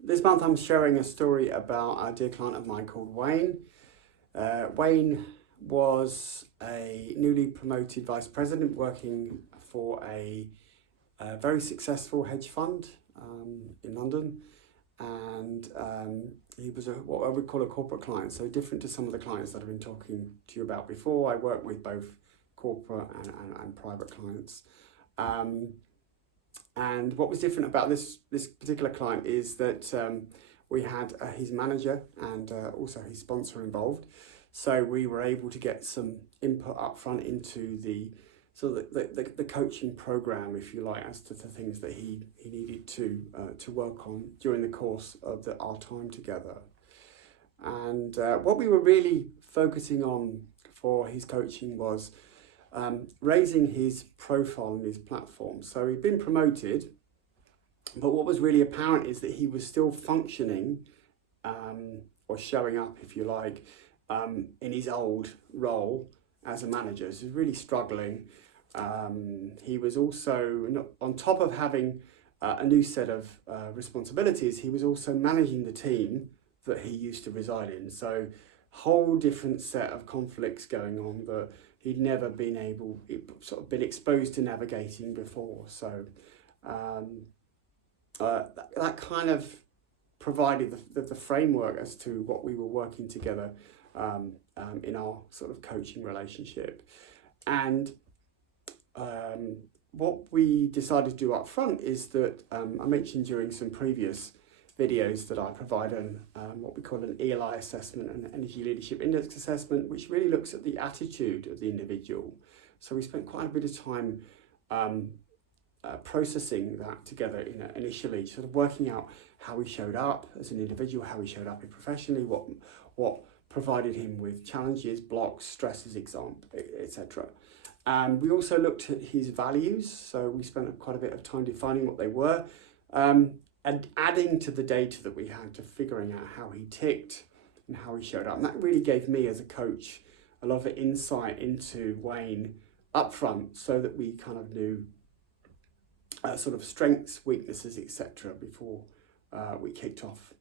This month I'm sharing a story about a dear client of mine called Wayne. Wayne was a newly promoted vice president working for a very successful hedge fund in London, and he was what I would call a corporate client, so different to some of the clients that I've been talking to you about before. I work with both corporate and private clients. And what was different about this particular client is that we had his manager and also his sponsor involved. So we were able to get some input up front into the coaching program, if you like, as to the things that he needed to work on during the course of our time together. And what we were really focusing on for his coaching was raising his profile and his platform. So he'd been promoted, but what was really apparent is that he was still functioning or showing up, if you like, in his old role as a manager. So he was really struggling. He was also, on top of having a new set of responsibilities, he was also managing the team that he used to reside in. So whole different set of conflicts going on that he'd never been exposed to navigating before. So that kind of provided the framework as to what we were working together in our sort of coaching relationship. And what we decided to do up front is that I mentioned during some previous videos that I provide what we call an ELI assessment, an Energy Leadership Index assessment, which really looks at the attitude of the individual. So we spent quite a bit of time processing that together initially, sort of working out how he showed up as an individual, how he showed up professionally, what provided him with challenges, blocks, stresses, etc. And we also looked at his values, so we spent quite a bit of time defining what they were, and adding to the data that we had to figuring out how he ticked and how he showed up. And that really gave me as a coach a lot of insight into Wayne up front, so that we kind of knew sort of strengths, weaknesses, etc. before we kicked off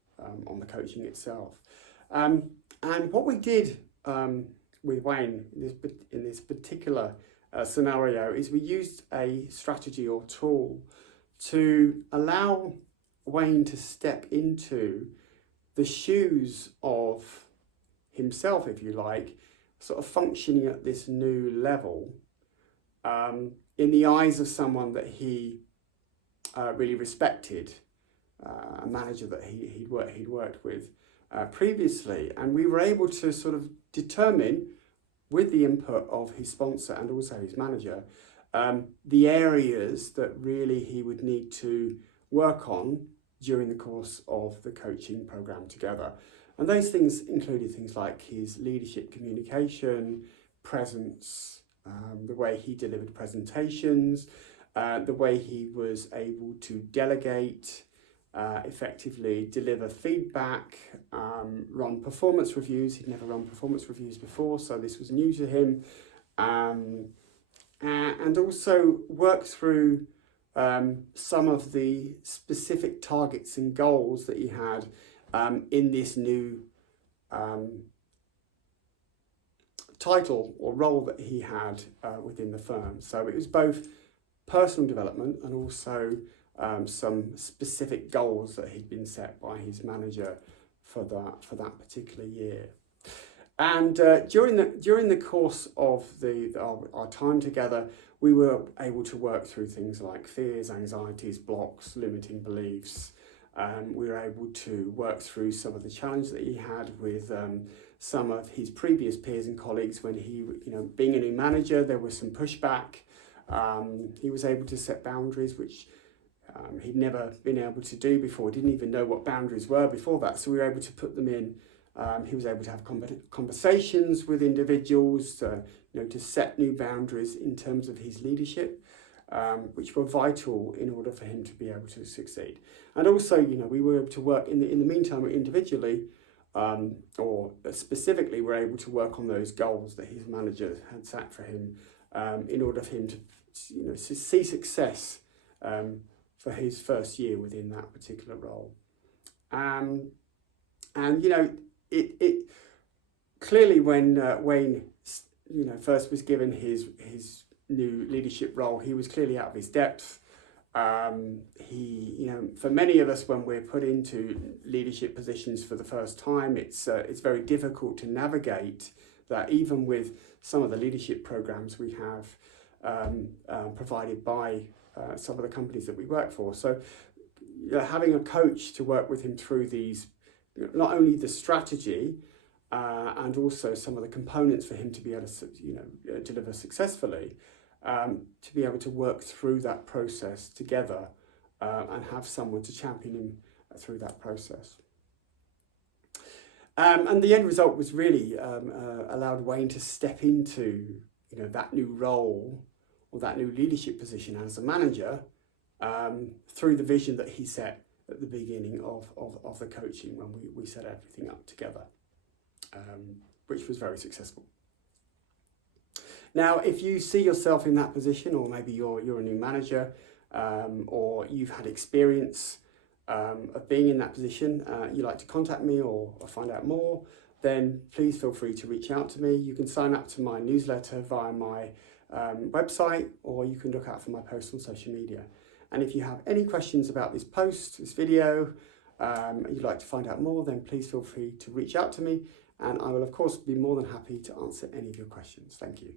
on the coaching itself. And what we did with Wayne in this particular scenario is we used a strategy or tool to allow Wayne to step into the shoes of himself, if you like, sort of functioning at this new level in the eyes of someone that he really respected, a manager that he'd worked with previously. And we were able to sort of determine, with the input of his sponsor and also his manager, the areas that really he would need to work on during the course of the coaching program together. And those things included things like his leadership communication, presence, the way he delivered presentations, the way he was able to delegate effectively, deliver feedback, run performance reviews. He'd never run performance reviews before, so this was new to him. And also work through some of the specific targets and goals that he had in this new title or role that he had within the firm. So it was both personal development and also some specific goals that he'd been set by his manager for that particular year. And during the course of our time together, we were able to work through things like fears, anxieties, blocks, limiting beliefs. We were able to work through some of the challenges that he had with some of his previous peers and colleagues when he, being a new manager, there was some pushback. He was able to set boundaries, which he'd never been able to do before. Didn't even know what boundaries were before that, so we were able to put them in. He was able to have conversations with individuals to set new boundaries in terms of his leadership, which were vital in order for him to be able to succeed. And also, we were able to work in the meantime individually, or specifically, we're able to work on those goals that his manager had set for him in order for him to see success for his first year within that particular role. And you know, it clearly when Wayne, you know, first was given his new leadership role, he was clearly out of his depth. He, you know, for many of us, when we're put into leadership positions for the first time, it's very difficult to navigate that, even with some of the leadership programs we have provided by some of the companies that we work for. So, you know, having a coach to work with him through these, not only the strategy and also some of the components for him to be able to, you know, deliver successfully, to be able to work through that process together and have someone to champion him through that process. And the end result was really allowed Wayne to step into, you know, that new role or that new leadership position as a manager through the vision that he set at the beginning of the coaching when we set everything up together, which was very successful. Now, if you see yourself in that position, or maybe you're a new manager, or you've had experience of being in that position, you'd like to contact me or find out more, then please feel free to reach out to me. You can sign up to my newsletter via my website, or you can look out for my posts on social media. And if you have any questions about this post, this video, you'd like to find out more, then please feel free to reach out to me, and I will of course be more than happy to answer any of your questions. Thank you.